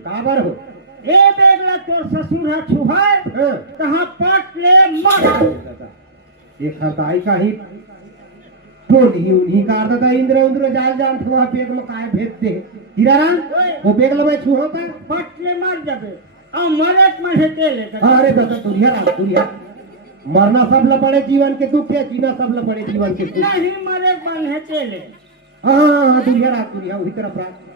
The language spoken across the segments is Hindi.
काबर हो ए बेगला तोर ससुर है छुहाय कहाँ पट ले मर एक हताई का ही टोली उन्हीं का अर्धा इंद्र उंद्र जाल जाल थोड़ा पेट में काय भेजते हीराराम वो बेगला में छुहो का पट ले मर जाबे और मरत में है तेले अरे बेटा दुनिया मरना सब लपड़े जीवन के दुख है जीना सब लपड़े जीवन के सुख नहीं मरे बन है तेले हाँ दुनिया वही तरफ रात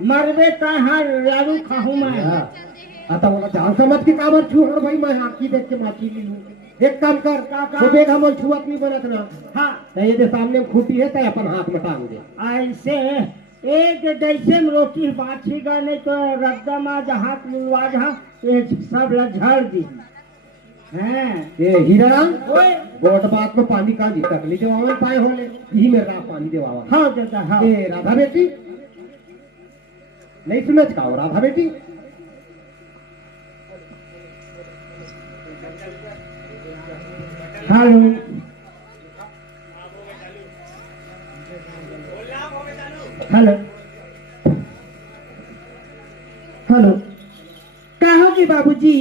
मरबे कहाँ लालू खाहू मैं आता बोला जान समझ के काबर छू और भाई मैं आँखी देख के माची ली लूं एक काम कर तो बेग हम छुआत नहीं बनत ना हाँ ये जो सामने खूटी है तो अपन हाथ में टांग दे ऐसे एक जैसे में रोटी बाछी का नहीं तो रद्दा मा जहाँ मिलवा जहाँ ये सब लझड़ दी हैं ये हीराराम गोट बात में पानी का जी तक ली देवावन पाए होले यही में रात पानी देवावा हाँ दादा हाँ ये राधा बेटी नहीं सुनत का राधा बेटी हेलो हेलो हेलो कहो कि बाबूजी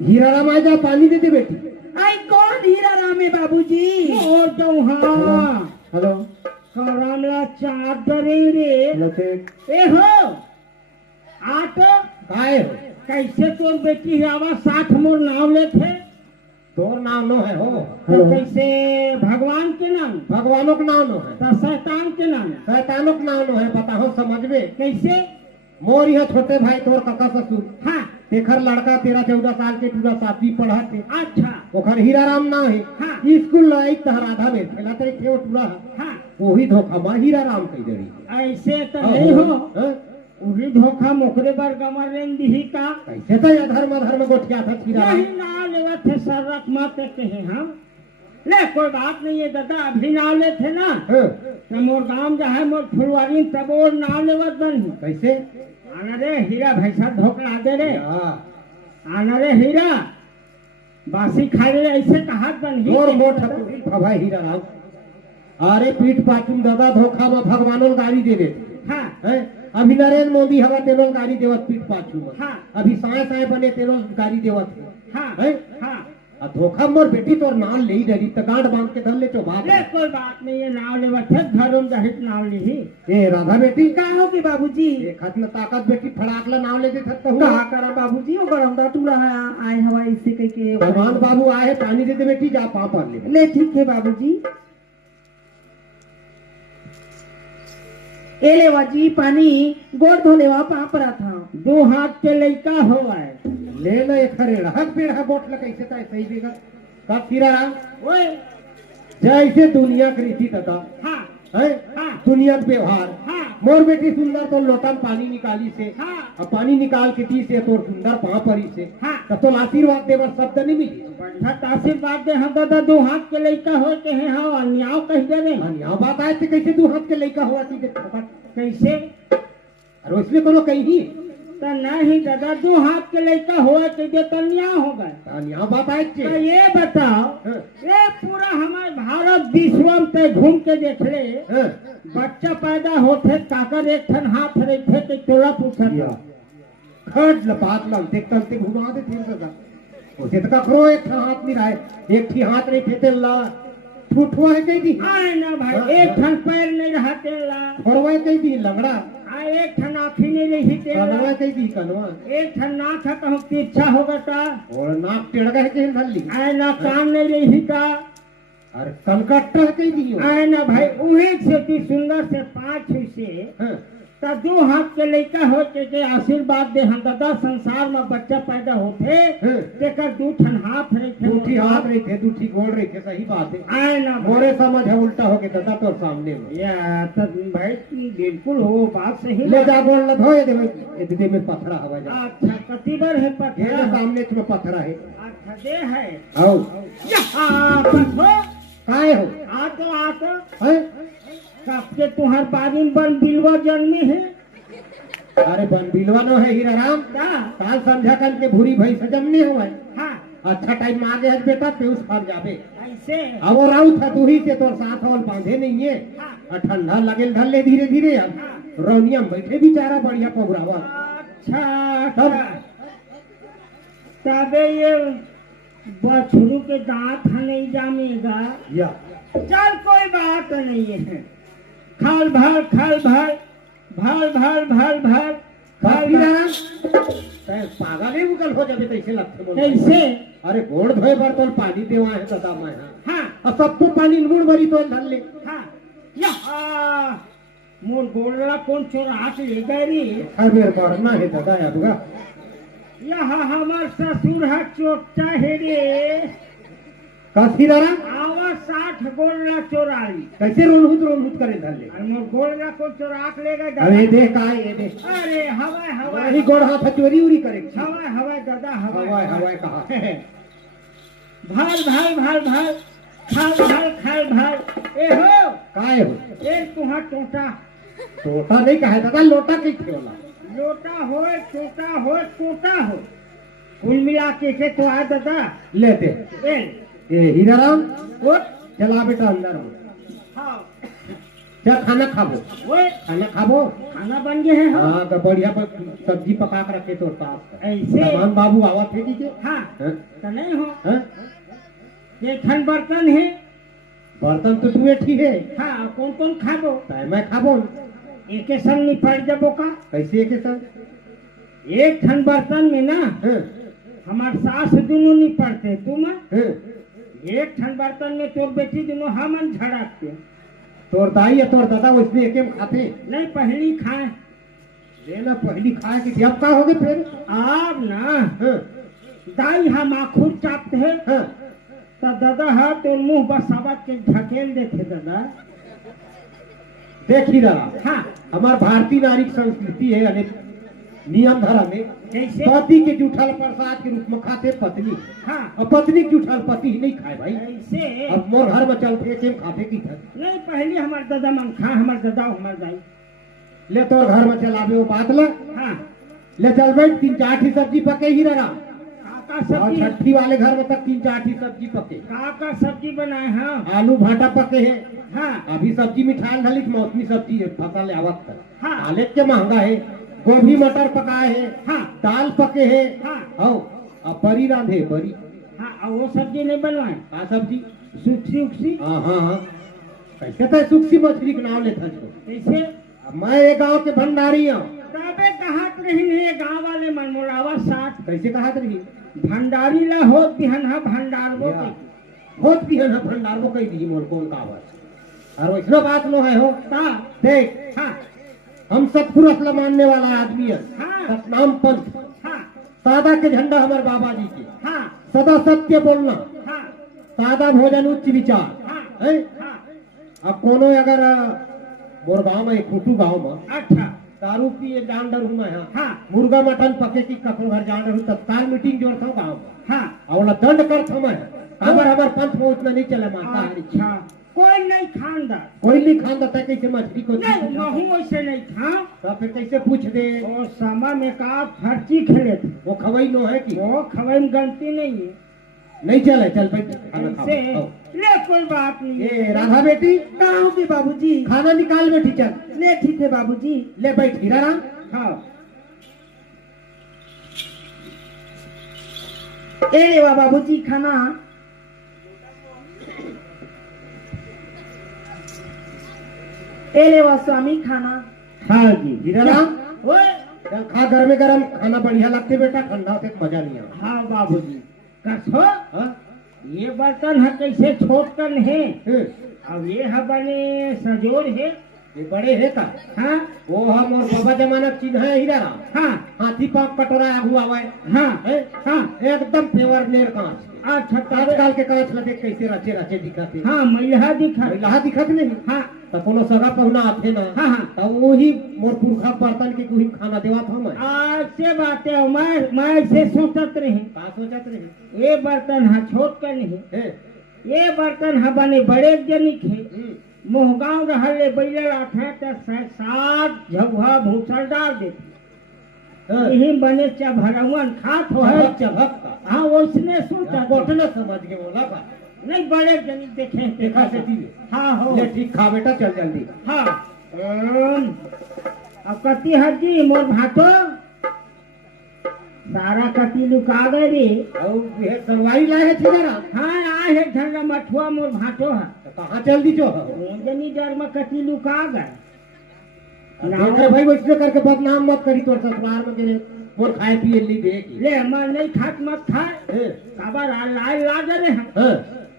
हीराराम आ जा पानी दे दे बेटी आई कौन हीरा राम है बाबूजी और तो हाँ हेलो रामला चादरे रे ए हो आटो काय हो कैसे तोर बेटी आवा 60 मोर नाम लेते तोर नाम नो है हो तो कैसे भगवान के नाम भगवानों का नाम नो है तो शैतान के नाम शैतानों का नाम नो है बताओ समझ में कैसे मोर यह छोटे भाई तोर काका ससुर हाँ तेखर लड़का 13-14 साल के पूरा 7वीं पढ़ा थे अच्छा ओखर हीराराम ना है हाँ। स्कूल लाई राधा में खेला तेरे थे पूरा हाँ वही धोखा माँ हीराराम कही जड़ी ऐसे तो नहीं हो हाँ? उही धोखा मोकरे बर गमर रेन दिही का कैसे तो अधर्म गोठिया था हीराराम नहीं ना लेवा थे सरक मत कहे हम ले कोई बात नहीं है दादा अभी नाम ले थे ना हाँ? तो मोर गांव जहाँ मोर फुलवारी तब और नाम लेवत बन कैसे आना रे हीरा भैसा धोखा दे रे हाँ। आना रे हीरा बासी खा रे ऐसे कहा बन ही और मोट भाई हीराराम अरे पीठ पाचुम दादा धोखा में भगवानों गाड़ी दे देते हाँ हैं अभी नरेंद्र मोदी हवा तेनो गाड़ी देवत पीठ पाछू में हाँ अभी साए बने तेनो गाड़ी देवत हाँ हैं हाँ आ धोखा मोर बेटी तोर नाम ले ही डरी त गांड बांध के धर ले चो बात ले कोई बात नहीं है नाम लेवत है घरों में जहित नाम ली ए राधा बेटी कहो कि बाबूजी एक हाथ में ताकत बेटी फड़ाकला नाम ले दे सकता हूँ कहा करा बाबूजी वो गरमदा तुला है आए हवा इससे कह के भगवान बाबू आए पानी दे दे बेटी जा पा पर ले ले ठीक है बाबूजी ए लेवा जी पानी गोड़ धोलेवा पापरा था 2 हाथ के लड़का हो है ले ना एक खरे हक पेड़ है बोट लगा कैसे ताए सही देगा का हीराराम ओए जैसे दुनिया की रीति तथा हाँ है हाँ दुनिया के व्यवहार हाँ मोर बेटी सुंदर तो लोटन पानी निकाली से हाँ अब पानी निकाल के दी से तो सुंदर पा परी से हाँ तब तो आशीर्वाद देवर शब्द नहीं मिली बढ़िया आशीर्वाद दे हम दादा 2 हाथ के लड़का हो के हैं हाँ अन्याव कह दे रे यहाँ बात आए थे कैसे 2 हाथ के लड़का हुआ थी कैसे अरे इसमें कोनो कहीं तो नहीं दादा 2 हाथ के लड़का हुआ के दे तो अन्याव हो गए यहाँ बात आए तो थे ये बताओ हाँ। ये पूरा हमारे भारत विश्व में ते घूम के देख ले हाँ। बच्चा पैदा होते काकर एक ठन हाथ रखे तो तोला पूछा खट लपात लग देखते ते घुमा दे फिर सदा उसे तो करो एक हाथ नहीं रहे एक ही हाथ नहीं थे ला ठुठवा है कहीं दी आए ना हाँ, भाई एक हाँ। ठन पैर नहीं रहते ला फोड़वा कहीं दी लंगड़ा आ एक ठन आँखी नहीं रही कनवा कहीं दी कनवा एक ठन नाक है कहूँ तिरछा होगा का और नाक टेढ़ा है कहीं धर ली आए ना कान नहीं रही का अरे कनकट्टा कहीं दी आए ना भाई उहे से ती सुंदर से 5 से हाँ। तो 2 हाथ के लड़का हो के आशीर्वाद दे हम दादा संसार में बच्चा पैदा होते हाँ। तेकर 2 ठन हाथ रखे दूठी हाथ रही थे दूठी गोल रही थे सही बात है आए ना भाई मोरे समझ है उल्टा हो के दादा तो सामने में या तो भाई बिल्कुल हो बात सही ले जा गोल न धोए दे दे में पथरा हवा जा अच्छा कति बार है ये पत्थर सामने तुम्हें पथरा है अच्छा दे है आओ यहाँ पत्थर काहे हो आ तो हैं कब के तुम्हार बारी में बन बिलवा जन्मे है अरे बन बिलवानो है हीराराम का काल समझा कर के भूरी भई सजमने हुआ है हाँ अच्छा टाइम आ गया है बेटा पेउस फट जाबे ऐसे अब वो राउत था तू ही से तोर साथ और बांधे नहीं है हाँ और ठंडा लगे ढल ले धीरे धीरे अब रौनिया में बैठे बेचारा बढ़िया पगुरावा अच्छा तब? तबे ये बछरू के दांत नहीं जामेगा। या चल कोई बात नहीं है। खाल भर खाल भर भर भर भर भर खाल काफी भर। राम तय पागल है उगल हो जाबे तैसे लगते बोल कैसे? अरे गोड़ धोए बर तो पानी देवा है दादा मैं हाँ और सबको पानी लूण भरी तो धन ले हाँ या मोर गोड़ला कौन चोरा के ले गए रे? अरे मरना है दादा यादगा यहाँ हमार ससुर है चोटा है रे। काफी राम आवा 60 गोड़ला चोराई कैसे रोनहुत करे धन ले और मोर गोड़ला कौन चोरा के ले गए? अरे देख का ये देख अरे हवाई हवाई वही गोड़ हाथ चोरी उरी करे हवाई हवाई दादा हवाई हवाई हवाई कहा भाल भाल भाल भाल खाल भाल खाल भाल ए हो काय हो ए तुहा टोटा टोटा नहीं कहे दादा लोटा के खेला लोटा हो टोटा हो टोटा हो कुल मिला के तो आ दादा लेते ए ए हीरा राम उठ चला बेटा अंदर हो हाँ क्या खाना खाबो ओए खाना खाबो खाना बन गए हैं हम हाँ तो बढ़िया पर सब्जी पका कर रखे तो पास ऐसे सामान बाबू आवा थे कि हाँ हैं? तो नहीं हो हैं? ये खन बर्तन है। बर्तन तो तू ठीक है हाँ कौन कौन खाबो? तो मैं खाबो एक संग निपट जबो का? कैसे के साथ एक खन बर्तन में ना हैं? हमार सास दोनों निपटते तुम हैं? एक ठन बर्तन में तोर बेटी दोनों हमन झड़कते। तोर दाई या तोर दादा उसने एक खाते नहीं पहली खाए लेना पहली खाए कि अब का होगे फिर अब ना हैं? दाई हम आखुर चापते हैं हैं? तो दादा है तो मुंह बसावत के ढकेल देते दादा। देख ही रहा हाँ हमार भारतीय नारी की संस्कृति है अनेक नियम धर्म में कैसे? पति के जूठल प्रसाद के रूप में खाते पत्नी हाँ और पत्नी के जूठल पति ही नहीं खाए भाई ऐसे अब मोर घर में चलते केम खाते की था नहीं पहली हमार दादा मन खा हमार दादा हमार दाई। ले तोर घर में चलावे वो बात ला हाँ ले चल बैठ 3-4 सब्जी पके ही रहा काका और सब्जी छठी वाले घर में तक 3-4 सब्जी पके काका सब्जी बनाए हाँ आलू भाटा पके है हाँ अभी सब्जी मिठाई ढलिक मौसमी सब्जी है फसल आवत है हाँ। आले के महंगा है गोभी मटर पकाए है हाँ दाल पके है हाँ हो अब बरी रांधे बरी हाँ और वो सब्जी नहीं बनवाए का सब्जी सूखी उखी हाँ हाँ हाँ कैसे तो सुखी मछली के नाम लेता छो कैसे? अब मैं एक गांव के भंडारी हूँ तबे कहात रही है गाँव वाले मनमोड़ावा साथ कैसे कहा रही भंडारी ला होत बिहन हा भंडारबो या। के। होत भी है ना भंडार को कही दी मोर कौन कहावत और वैसनो बात नो है हो ता देख हाँ हम सतपुर असला मानने वाला आदमी है हाँ। सतनाम पंथ हाँ सादा के झंडा हमारे बाबा जी के हाँ सदा सत्य बोलना हाँ सादा भोजन उच्च विचार हाँ है हाँ अब कोनो अगर मोर गाँव में खुटू गाँव में अच्छा दारू पिए जान डर हूँ मैं यहाँ हाँ मुर्गा मटन पके की कखो घर जान डर हूँ तत्काल मीटिंग जोड़ था गाँव में हाँ और ना दंड कर था मैं हमारे पंथ में उतना नहीं चले माता अच्छा कोई नहीं खानदार कोई नहीं खान देता कैसे मछली को नहीं नहू वैसे नहीं खा तो फिर कैसे पूछ दे और समय में का फर्ची खेले थे वो खवई नो है कि वो खवाई में गलती नहीं है नहीं चले चल भाई खाना ऐसे खाओ ले कोई बात नहीं है। ए राधा बेटी गाँव के बाबूजी खाना निकाल बेटी चल ले ठीक है बाबूजी। ले बैठ हीरा राम हाँ ए लेवा बाबूजी खाना। ए लेवा स्वामी खाना। हाँ जी हीरा राम ओए चल खा गरमे गरम खाना बढ़िया लगते बेटा ठंडा होते मजा नहीं आता हाँ बाबूजी कसो हाँ? ये बर्तन है कैसे छोट कर है हैं? अब ये है बने सजोर है। ये बड़े है का हाँ वो हम और बाबा जमाना चिन्ह है हीरा राम हाँ हाथी पाँव कटोरा आगू आवे हाँ हैं? हाँ एकदम पेवर नेर कांच अच्छा तब आजकल के कांच लगे कैसे रचे रचे दिखते हाँ महिला दिखा लहा दिखत नहीं हाँ तो कोनो सगा पहुना आथे ना हाँ हाँ तो वही मोर पुरखा बर्तन के कुछ खाना देवा था मैं आज से बात है मैं ऐसे सोचत रही का सोचत रहे ये बर्तन है छोट कर नहीं हैं? ये बर्तन है बने बड़े जनिक है हम्म, मोहगांव रहले बैले आठे तो 7 झगुआ भूसल डाल देते हाँ, यही बने चभरवन खात हो है चभक चभक का हाँ उसने सोचा कोटना समझ के बोला बा नहीं बड़े जनिक देखे देखा से दी हाँ हो ले ठीक खा बेटा चल जल्दी हाँ अब कति हजी मोर भातो सारा कति लुका गए रे। और ये सनवारी लाए है सीताराम। हाँ आए है झंडा मठुआ मोर भाटो है। तो कहाँ चल दी जो जनी डर में कति लुका गए। देख भाई वैसे करके बदनाम मत करी तोर ससुराल में गेले मोर खाए पिए ली दे की ले हमार नहीं खात मत खाए। हैं? काबर लाल लाज रे हम हाँ,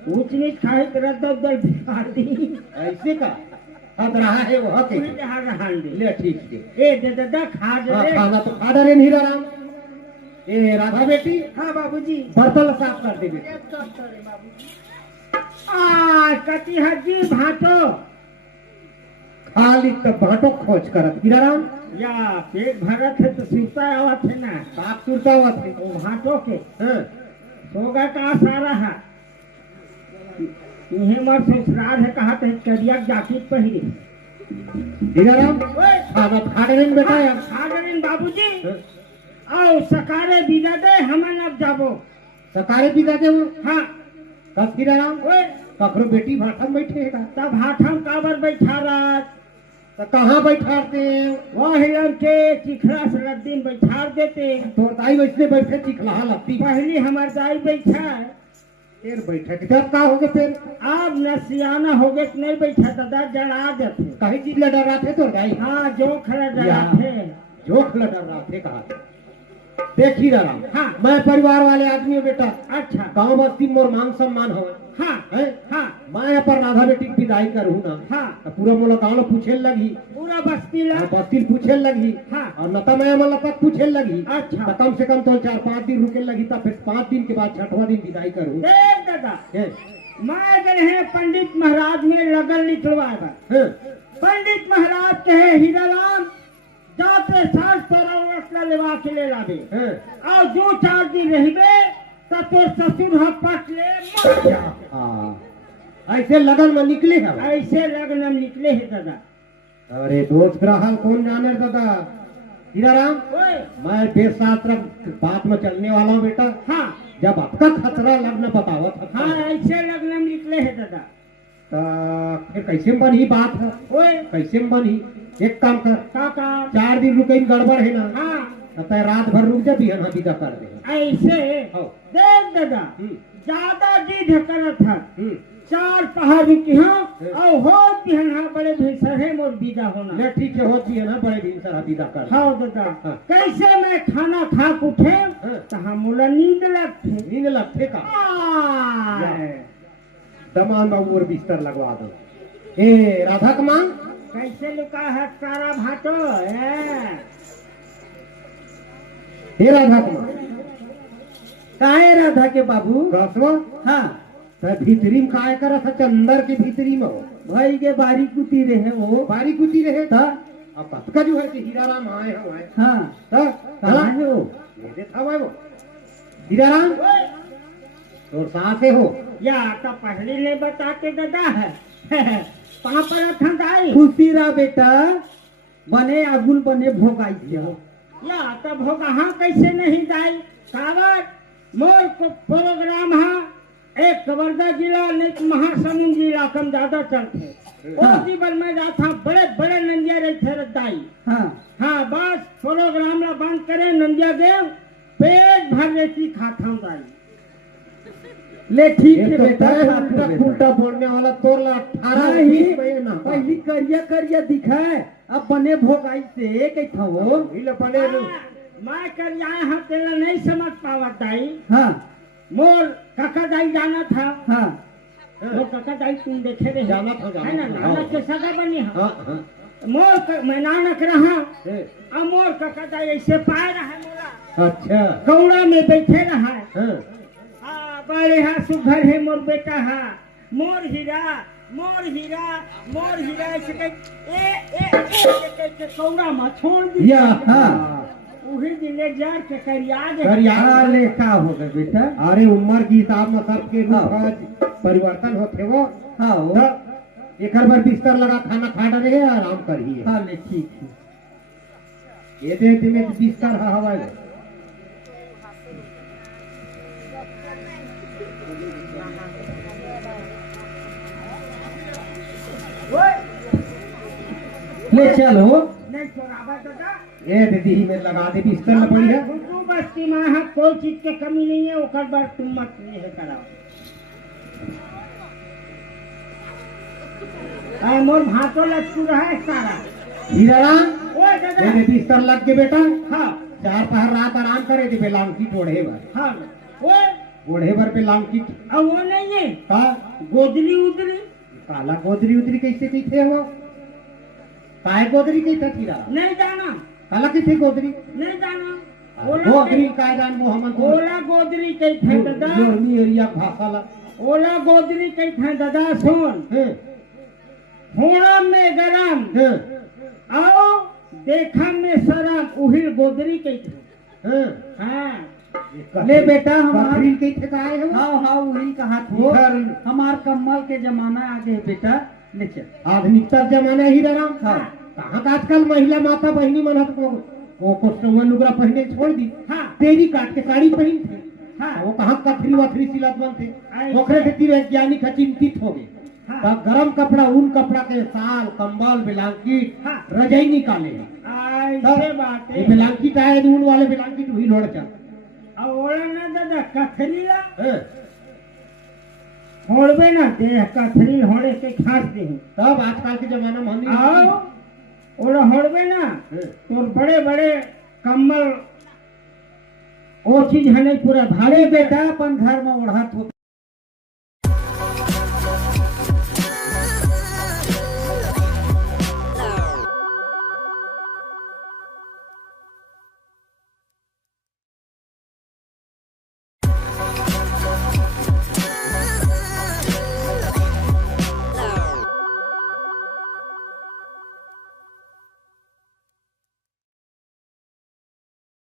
ऊंच नीच खाए तो रद्द दल भिखारी ऐसे का हद रहा है वो हक पूरी है। जहाँ रहन दे। ले ठीक है। ए दे दादा खा दे हाँ, रे। खाना तो खा डरे हीरा राम। ए राधा बेटी हाँ बाबूजी। बर्तन साफ कर दे बेटी। आ कति हजी भाटो खाली तब भाटो खोज करत हीरा राम। या पेट भरत है तो सिवता आवत है ना। साफ सुरता हुआ थे। वो भाटो के हाँ, सोगा का सारा है। इन्हें मर ससुराल है कहा तो करिया जाकिट पहिरे। हीरा राम ओए खाना खा डरे बेटा यार। सागरिन बाबूजी हाँ, आओ सकारे बीजा दे हमन अब जाबो। सकारे पिता के वो हाँ कस हीरा राम ओए कखरो बेटी भाटा में बैठे है तब हाथम काबर बैठा रात तो कहाँ बैठाते हैं? वह हिरन के चिखरा से रद्दीन बैठा देते। तो दाई वैसे बैठे चिखला लगती पहली हमार दाई बैठा है। फिर बैठे जब का हो गए फिर अब न सियाना हो गए नहीं बैठा दादा जड़ा देते। कहीं चीज लड़ा रहा थे तो दाई हाँ जो खड़ा डरा या। थे। जोख लड़ा रहा थे कहा देख ही रहा हाँ। मैं परिवार वाले आदमी हूँ बेटा। अच्छा गाँव बस्ती मोर मान सम्मान हो हाँ है हाँ मैं पर राधा बेटी की विदाई करूँ ना हाँ तो पूरा मोला गाँव लोग पूछे लगी पूरा बस्ती ला। और बस्ती पूछे लगी हाँ। और नता मैं मतलब तक पूछे लगी अच्छा। तो कम से कम तो 4-5 दिन रुके लगी तब फिर 5 दिन के बाद 6वां दिन विदाई करूँ देख दादा हैं? मैं गए हैं पंडित महाराज में लगन निकलवाएगा। हैं? पंडित महाराज कहे हीराराम जाते सास तोरा रसला लेवा के ले लावे हैं? और जो 4 दिन रहबे तो तोर ससुर हा पट ले मर जा। हाँ ऐसे लगन में निकले है ऐसे लगन में निकले है दादा। अरे दोस्त हाल कौन जाने दादा हीरा राम ओए मैं बेशास्त्र बात में चलने वाला हूँ बेटा। हाँ जब आपका खतरा लगना बताओ हाँ ऐसे लगन में निकले है दादा। तो फिर कैसे में बनी बात है ओए कैसे में बनी एक काम कर काका 4 दिन रुके गड़बड़ है ना हाँ तो रात भर रुक जा बिहान विदा कर दे। ऐसे हाँ। देख दादा हम्म, ज्यादा जिद करत था। हम्म। 4 पहाड़ रुकी हाँ और हो बिहन हाँ बड़े भीसर है मोर बीजा होना। ले ठीक है होती है ना बड़े दिन से विदा कर दे। हाँ दादा हाँ। कैसे मैं खाना खा के उठे हाँ। तो हम मुला नींद लगते। नींद लगते का आय। दमान बाबू और बिस्तर लगवा दो। ए राधा कमान कैसे लुका है सारा भाटो है। हे राधा कमान काहे राधा के बाबू कसवा हाँ तो भीतरी में काय कर था अंदर के भीतरी में हो भाई के बारी कुती रहे वो बारी कुची रहे था अब कतका जो है कि हीरा राम आए हम आए हाँ तो कहाँ है वो मेरे था वो हीरा राम तो सासे हो या तो पहले ने बताते दादा है कहाँ पर था दाई। खुशी रहा बेटा बने आगुल बने भोगाई दिया या तब हो कहाँ कैसे नहीं दाई कावत मोर को प्रोग्राम है एक कवर्धा जिला नहीं तो महासमुंद जिला कम ज्यादा चलते। हाँ। वो जीवन में जाता बड़े बड़े नंदिया रहे दाई। हाँ हाँ बस प्रोग्राम ला बंद करे नंदिया देव पेट भर लेती खाता हूँ दाई। ले ठीक ये है तो बेटा तय खा तू उल्टा बेटा। पुल्टा बोलने वाला तोर ला 18 हाँ, ही 20 बजे ना पहली करिया करिया दिखाए अब बने भोगाई से कैथा वो इले बने रू मैं कर आए हाँ तेरा नहीं समझ पावत दाई। हाँ मोर काका दाई जाना था। हाँ मोर काका दाई तुम देखे रहे जाना था, जाना है ना था। नानक के सगा बनी है। हाँ हाँ मैं नानक रहा ए, और मोर काका दाई ऐसे पाए रहा मोला अच्छा गौड़ा में बैठे रहा। हाँ हाँ बड़े हाँ सुघर है मोर बेटा हाँ मोर हीरा मोर हीरा मोर हीरा ऐसे के कौड़ा में छोड़ दिया। हाँ उही दिले जार के करिया दे। हाँ ले का हो गए बेटा अरे उम्र के हिसाब में सबके हाँ। रूप परिवर्तन होते वो हाँ वो तो एक बार बिस्तर लगा खाना खा डरे आराम करिए। हाँ ले ठीक है ये देते में बिस्तर हवा है ले चलो नहीं छोड़ावा दादा ये दीदी में लगा दे बिस्तर में पड़ी है। खुशबू बस्ती में यहाँ कोई चीज के कमी नहीं है, ओकर बार तुम मत ये कराओ। मोर भातो लटकू रहा है सारा। हीराराम ओए दादा। मेरे बिस्तर लग के बेटा, हाँ 4 पहर रात आराम करे थे बेलांकी ओढ़े भर, हाँ ओए ओढ़े भर बेलांकी अब वो नहीं है का गोदरी उदरी काला गोदरी उदरी कैसे कैसे हो, काय गोदरी कैसे हीराराम, नहीं जाना, काला कैसे गोदरी, नहीं जाना। गोदरी काय जान वो हमन को ओला गोदरी कही थे दादा, जोरनी एरिया भाषा ला ओला गोदरी कही थे दादा। सुन, हैं होड़ा में गरम हैं आओ देखा में शराब, उहिल गोदरी कही थे। हैं हाँ ले बेटा हमार कफरील कैसे काय है वो हाँ हाँ वही कहा थो, इधर हमार कम्मल के जमाना आगे है बेटा, ले चल। आधुनिकता जमाना ही हीराराम। हाँ। कहाँ का आजकल महिला माता बहनी मन हत को वो कोस्टमर लुगरा पहने छोड़ दी, हाँ तेरी काट के साड़ी पहन थे, हाँ वो कहाँ कथरी वथरी सिलत बन थे, आई- ओकरे खातिर वैज्ञानिक चिंतित हो गए। हाँ। तब गरम कपड़ा ऊन कपड़ा के साल कंबल ब्लैंकेट हाँ। रजाई निकाले हैं। ऐसे बात ये है। ब्लैंकेट आए ऊन वाले ब्लैंकेट वही लोड़ चल अब ओला ना दादा कथरी ला हैं। होड़बे ना दे, कथरी होड़े के खास दे। तब आजकल के जमाना में हमनी आओ ओला होड़बे ना हैं। तोर बड़े बड़े कम्बल वो चीज है नहीं पूरा भारी अरे बेटा अपन घर में ओढ़त हो